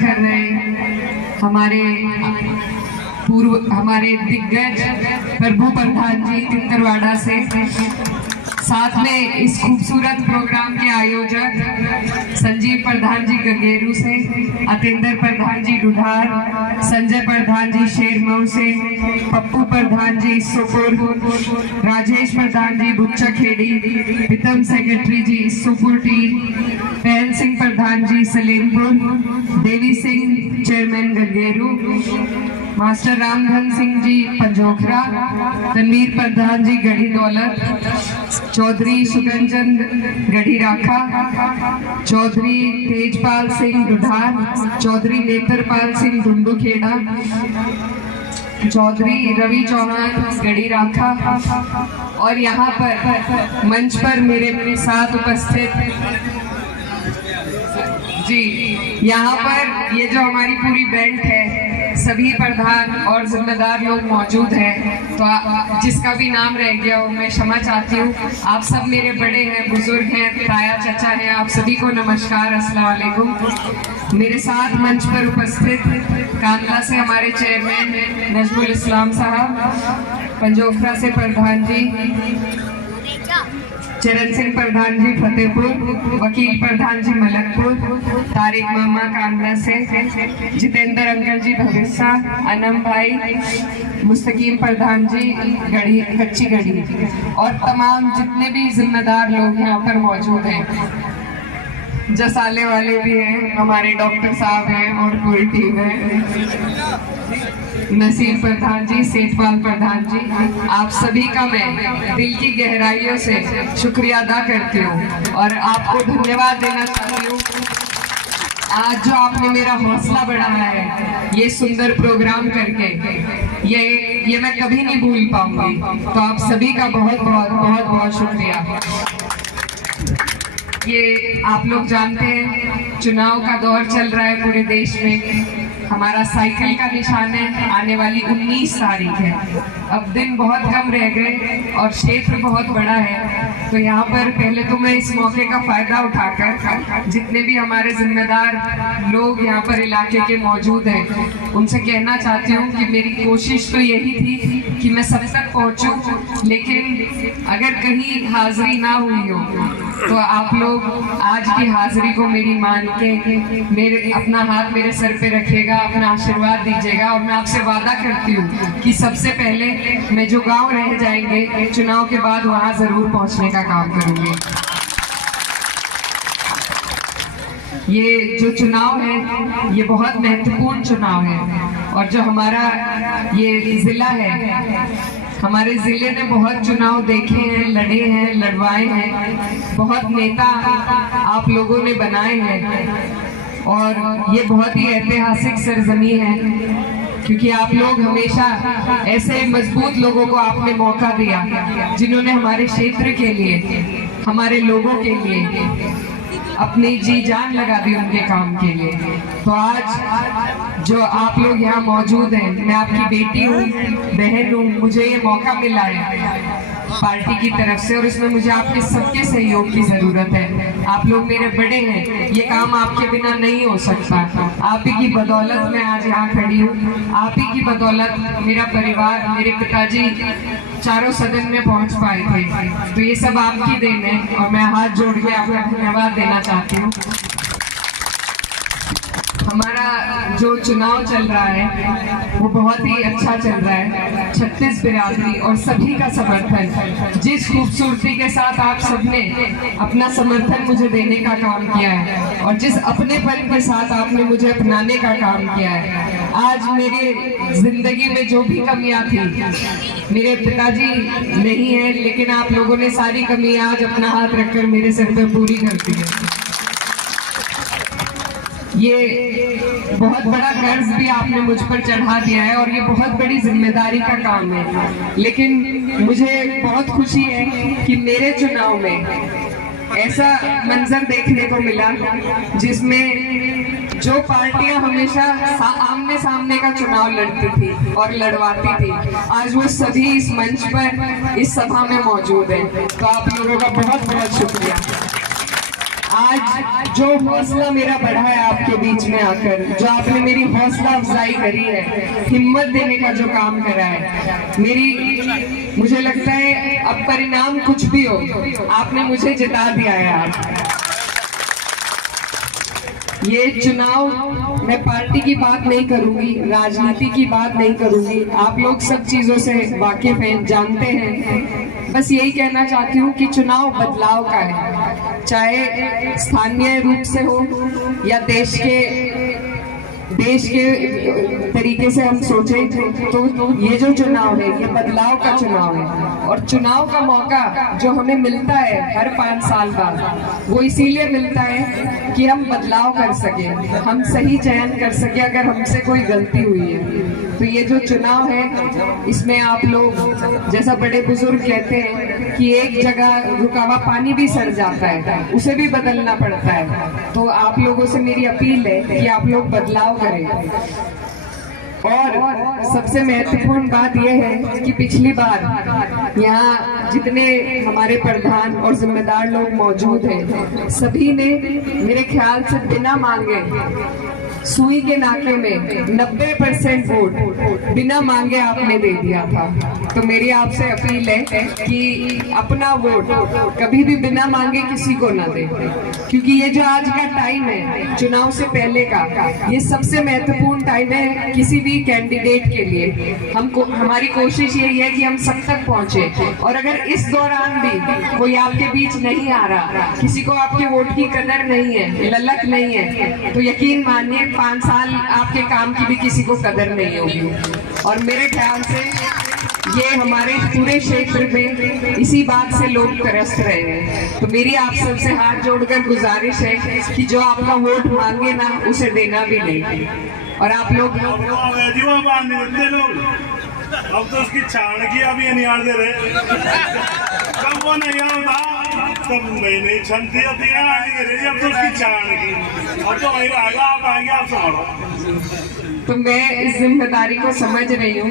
कर रहे हमारे दिग्गज प्रभु प्रधान जी तिंदरवाड़ा से, साथ में इस खूबसूरत प्रोग्राम के आयोजक संजीव प्रधान जी गंगेरू से, अतिंदर प्रधान जी डुधार, संजय प्रधान जी शेरमऊ से, पप्पू प्रधान जी सुपुर, राजेश प्रधान जी बुच्चा खेड़ी, प्रीतम सेक्रेटरी जी सुपुर टी, पहल सिंह प्रधान जी सलेमपुर, देवी सिंह चेयरमैन गंगेरू, मास्टर रामधन सिंह जी पंजोखरा, तनवीर प्रधान जी गढ़ी दौलत, चौधरी सुगंजन गढ़ी राखा, चौधरी तेजपाल सिंह दुधार, चौधरी नेत्रपाल सिंह डुंडूखेड़ा, चौधरी रवि चौहान गढ़ी राखा, और यहाँ पर मंच पर मेरे साथ उपस्थित जी, यहाँ पर ये जो हमारी पूरी बेल्ट है, सभी प्रधान और जिम्मेदार लोग मौजूद हैं, तो जिसका भी नाम रह गया हो मैं क्षमा चाहती हूँ। आप सब मेरे बड़े हैं, बुजुर्ग हैं, ताया चाचा हैं, आप सभी को नमस्कार, अस्सलाम वालेकुम। मेरे साथ मंच पर उपस्थित कांगड़ा से हमारे चेयरमैन नजमुल इस्लाम साहब, पंजोखरा से प्रधान जी चरण सिंह प्रधान जी फतेहपुर, वकील प्रधान जी मलकपुर, तारिक मामा कांगड़ा से, जितेंद्र अंकल जी भविष्य, अनम भाई, मुस्तकीम प्रधान जी गढ़ी कच्ची गढ़ी, और तमाम जितने भी जिम्मेदार लोग यहाँ पर मौजूद हैं, जसाले वाले भी हैं, हमारे डॉक्टर साहब हैं और पूरी टीम है, नसीर प्रधान जी, सेठपाल प्रधान जी, आप सभी का मैं दिल की गहराइयों से शुक्रिया अदा करती हूँ और आपको धन्यवाद देना चाहती हूँ। आज जो आपने मेरा हौसला बढ़ाया है ये सुंदर प्रोग्राम करके, ये मैं कभी नहीं भूल पाऊंगी, तो आप सभी का बहुत बहुत बहुत बहुत शुक्रिया। ये आप लोग जानते हैं चुनाव का दौर चल रहा है पूरे देश में, हमारा साइकिल का निशान है, आने वाली 19 तारीख है, अब दिन बहुत कम रह गए और क्षेत्र बहुत बड़ा है, तो यहाँ पर पहले तो मैं इस मौके का फायदा उठाकर जितने भी हमारे जिम्मेदार लोग यहाँ पर इलाके के मौजूद हैं उनसे कहना चाहती हूँ कि मेरी कोशिश तो यही थी कि मैं सब तक पहुँचूँ, लेकिन अगर कहीं हाजिरी ना हुई हो तो आप लोग आज की हाजिरी को मेरी मान के अपना हाथ मेरे सर पे रखिएगा, अपना आशीर्वाद दीजिएगा, और मैं आपसे वादा करती हूँ कि सबसे पहले मैं जो गांव रह जाएंगे चुनाव के बाद वहां जरूर पहुंचने का काम करूंगी। ये जो चुनाव है ये बहुत महत्वपूर्ण चुनाव है, और जो हमारा ये जिला है, हमारे जिले ने बहुत चुनाव देखे हैं, लड़े हैं, लड़वाए हैं, बहुत नेता आप लोगों ने बनाए हैं, और ये बहुत ही ऐतिहासिक सरजमी है क्योंकि आप लोग हमेशा ऐसे मजबूत लोगों को आपने मौका दिया जिन्होंने हमारे क्षेत्र के लिए, हमारे लोगों के लिए अपनी जी जान लगा दी उनके काम के लिए। तो आज जो आप लोग यहाँ मौजूद हैं, मैं आपकी बेटी हूँ, बहन हूँ, मुझे ये मौका मिला है पार्टी की तरफ से और इसमें मुझे आपके सबके सहयोग की जरूरत है। आप लोग मेरे बड़े हैं, ये काम आपके बिना नहीं हो सकता, आप ही की बदौलत मैं आज यहाँ खड़ी हूँ, आप ही की बदौलत मेरा परिवार, मेरे पिताजी चारों सदन में पहुंच पाए थे, तो ये सब आपकी देन है और मैं हाथ जोड़ के आपका धन्यवाद देना चाहती हूँ। हमारा जो चुनाव चल रहा है वो बहुत ही अच्छा चल रहा है, 36 बिरादरी और सभी का समर्थन, जिस खूबसूरती के साथ आप सबने अपना समर्थन मुझे देने का काम किया है और जिस अपनेपन के साथ आपने मुझे अपनाने का काम किया है। आज मेरी जिंदगी में जो भी कमियां थी, मेरे पिताजी नहीं है लेकिन आप लोगों ने सारी कमियां आज अपना हाथ रखकर मेरे सिर पर पूरी कर दी है। ये बहुत बड़ा कर्ज भी आपने मुझ पर चढ़ा दिया है और ये बहुत बड़ी जिम्मेदारी का काम है, लेकिन मुझे बहुत खुशी है कि मेरे चुनाव में ऐसा मंजर देखने को मिला जिसमें जो पार्टियां हमेशा आमने सामने का चुनाव लड़ती थी और लड़वाती थी, आज वो सभी इस मंच पर इस सभा में मौजूद हैं। तो आप लोगों का बहुत बहुत शुक्रिया। आज जो हौसला मेरा बढ़ा है आपके बीच में आकर, जो आपने मेरी हौसला अफजाई करी है, हिम्मत देने का जो काम करा है, मुझे लगता है अब परिणाम कुछ भी हो, आपने मुझे जिता दिया है। आज ये चुनाव, मैं पार्टी की बात नहीं करूंगी, राजनीति की बात नहीं करूंगी, आप लोग सब चीजों से वाकिफ हैं, जानते हैं। बस यही कहना चाहती हूँ कि चुनाव बदलाव का है, चाहे स्थानीय रूप से हो या देश के तरीके से हम सोचें तो ये जो चुनाव है ये बदलाव का चुनाव है। और चुनाव का मौका जो हमें मिलता है हर 5 साल बाद, वो इसीलिए मिलता है कि हम बदलाव कर सके, हम सही चयन कर सके अगर हमसे कोई गलती हुई है। तो ये जो चुनाव है इसमें आप लोग, जैसा बड़े बुजुर्ग कहते हैं कि एक जगह रुका हुआ पानी भी सड़ जाता है, उसे भी बदलना पड़ता है। तो आप लोगों से मेरी अपील है कि आप लोग बदलाव करें। और सबसे महत्वपूर्ण बात यह है कि पिछली बार यहाँ जितने हमारे प्रधान और जिम्मेदार लोग मौजूद हैं, सभी ने मेरे ख्याल से बिना मांगे सुई के नाके में 90% वोट बिना मांगे आपने दे दिया था। तो मेरी आपसे अपील है कि अपना वोट कभी भी बिना मांगे किसी को ना दे, क्योंकि ये जो आज का टाइम है चुनाव से पहले का, ये सबसे महत्वपूर्ण टाइम है किसी भी कैंडिडेट के लिए। हमारी कोशिश यही है कि हम सब तक पहुंचे, और अगर इस दौरान भी कोई आपके बीच नहीं आ रहा, किसी को आपके वोट की कदर नहीं है, ललक नहीं है, तो यकीन मानिए 5 साल आपके काम की भी किसी को कदर नहीं होगी। और मेरे ख्याल से ये हमारे पूरे क्षेत्र में इसी बात से लोग त्रस्त रहे हैं। तो मेरी आप सबसे हाथ जोड़कर गुजारिश है कि जो आपका वोट मांगे ना, उसे देना भी नहीं। और आप लोग अब तो उसकी छाण की अभी नहीं आने रहे, कब वो नहीं आता तब नहीं छनती अब तो उसकी छाण की, अब तो वही रहेगा, आप आएंगे आप संभालो। तो मैं इस जिम्मेदारी को समझ रही हूँ,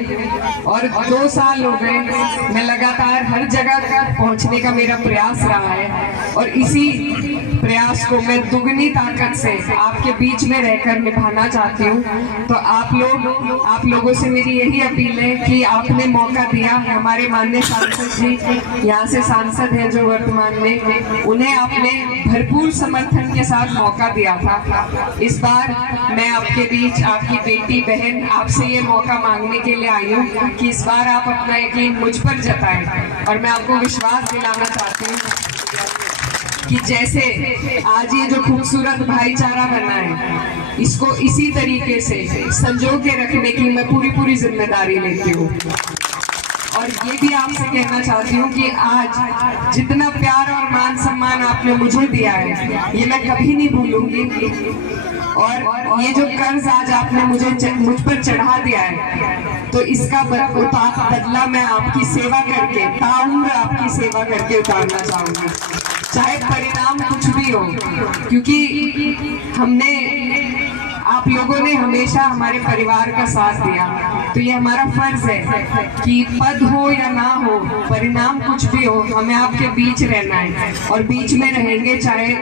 और 2 साल हो गए मैं लगातार हर जगह तक पहुँचने का मेरा प्रयास रहा है, और इसी प्रयास को मैं दुगनी ताकत से आपके बीच में रहकर निभाना चाहती हूँ। तो आप लोगों से मेरी यही अपील है कि आपने मौका दिया, हमारे माननीय सांसद जी यहाँ से सांसद हैं जो वर्तमान में, उन्हें आपने भरपूर समर्थन के साथ मौका दिया था। इस बार मैं आपके बीच, आपकी बेटी बहन, आपसे ये मौका मांगने के लिए आई हूँ कि इस बार आप अपना यकीन मुझ पर जताएं। और मैं आपको विश्वास दिलाना चाहती हूँ कि जैसे आज ये जो खूबसूरत भाईचारा बना है, इसको इसी तरीके से संजो के रखने की मैं पूरी जिम्मेदारी लेती हूँ। और ये भी आपसे कहना चाहती हूँ कि आज जितना प्यार और मान सम्मान आपने मुझे दिया है, ये मैं कभी नहीं भूलूंगी। और ये जो कर्ज आज आपने मुझ पर चढ़ा दिया है, तो इसका बदला मैं आपकी सेवा करके, ताउम्र आपकी सेवा करके उतारना चाहूंगी, चाहे परिणाम कुछ भी हो। क्योंकि आप लोगों ने हमेशा हमारे परिवार का साथ दिया, तो ये हमारा फर्ज है कि पद हो या ना हो, परिणाम कुछ भी हो, हमें आपके बीच रहना है और बीच में रहेंगे, चाहे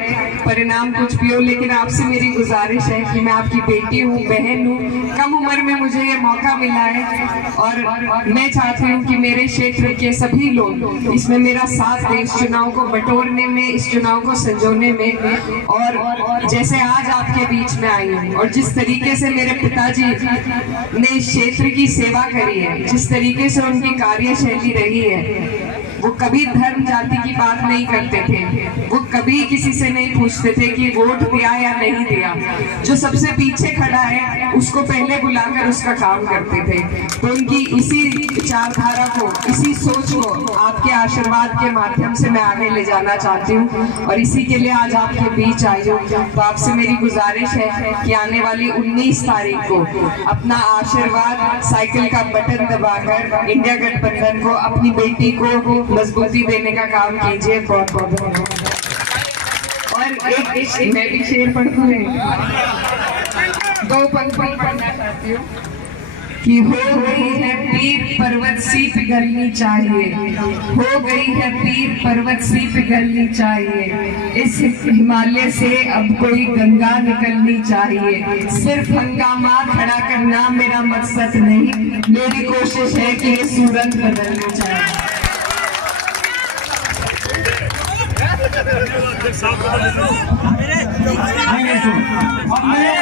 परिणाम कुछ भी हो। लेकिन आपसे मेरी गुजारिश है कि मैं आपकी बेटी हूँ, बहन हूँ, कम उम्र में मुझे ये मौका मिला है, और मैं चाहती हूँ कि मेरे क्षेत्र के सभी लोग इसमें मेरा साथ दें, इस चुनाव को बटोरने में, इस चुनाव को संजोने में। और जैसे आज आपके बीच में आई हूँ, और जिस तरीके से मेरे पिताजी ने इस क्षेत्र की सेवा करी है, जिस तरीके से उनकी कार्यशैली रही है, वो कभी धर्म जाति की बात नहीं करते थे, वो कभी किसी से नहीं पूछते थे कि वोट दिया या नहीं दिया। जो सबसे पीछे खड़ा है उसको पहले बुलाकर उसका काम करते थे। तो उनकी इसी विचारधारा को, इसी सोच को आपके आशीर्वाद के माध्यम से मैं आगे ले जाना चाहती हूँ, और इसी के लिए आज आपके बीच आई हूँ। तो आपसे मेरी गुजारिश है कि आने वाली 19 तारीख को अपना आशीर्वाद साइकिल का बटन दबाकर इंडिया गठबंधन को, अपनी बेटी को मजबूती देने का काम कीजिए। बहुत बहुत धन्यवाद। और एक मैं भी शेर पढ़ूं, 2 पंक्ति पढ़ना चाहती हूँ। कि हो गई है पीर पर्वत सी पिघलनी चाहिए, हो गई है पीर पर्वत सी पिघलनी चाहिए, इस हिमालय से अब कोई गंगा निकलनी चाहिए। सिर्फ हंगामा खड़ा करना मेरा मकसद नहीं, मेरी कोशिश है कि ये सूरत बदलनी चाहिए। अब मैं